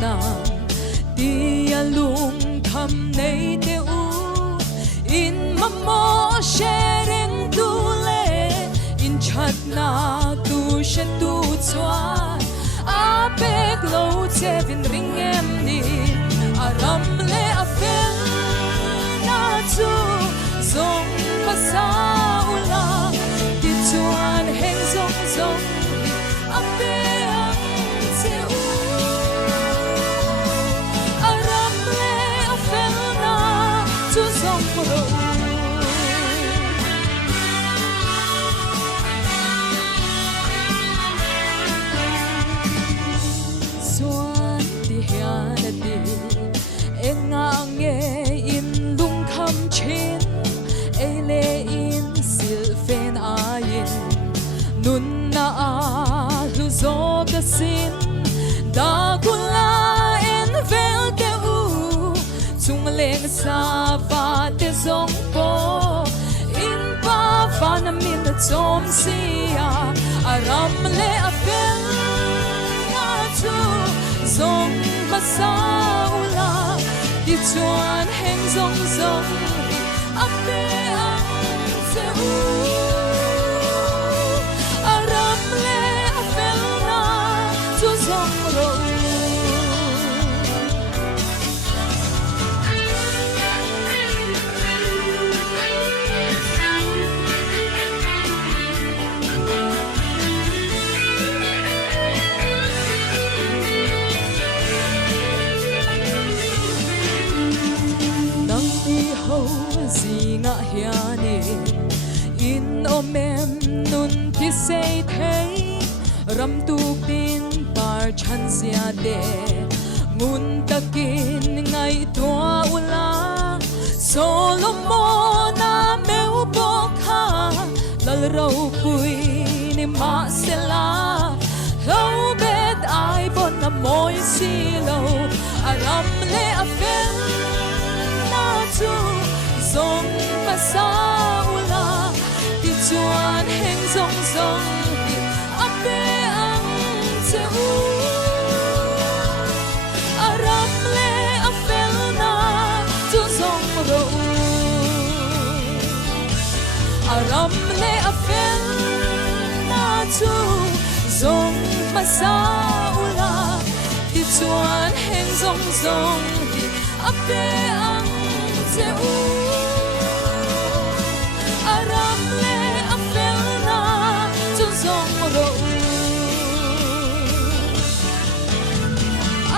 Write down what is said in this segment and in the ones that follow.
nàng tia lung khăm nay te u in mamo sharing tu le in chat na tu she tu chwa a pek lo che vin ring em ni aram le a fel na chu zong pa sa ula ti chuan heng zong zong a pe ang che u aram le a fel na chu zong ro xuân ti hian ti engang nghe in lung kham chin ele in sil fen ain nun na a lu zo ka sin da kula en vel te u chung leng sa va te zong po in pa van min the chom sia aram le a fel na chu zong ma sa ula ti chuan heng zong zong a pe ang se u aram le a fel na chu zong ro zinga hiane in omem nun ki sei thei ram tu tin par chan sia de ngun takin ngai tua ula solomon na meu bokha lal rau pui ni ma sela lo bet ai bon na moi si lo aram le a fel na chu zong pa sa ula ti chuan heng zong zong ti a pe ang che u aram le a fel na chu zong ro aram le a fel na chu zong pa sa ula ti chuan heng zong zong ti a pe ang che u aram le a fel na chu zong ro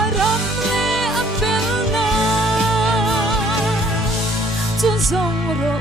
aram le a fel na chu zong ro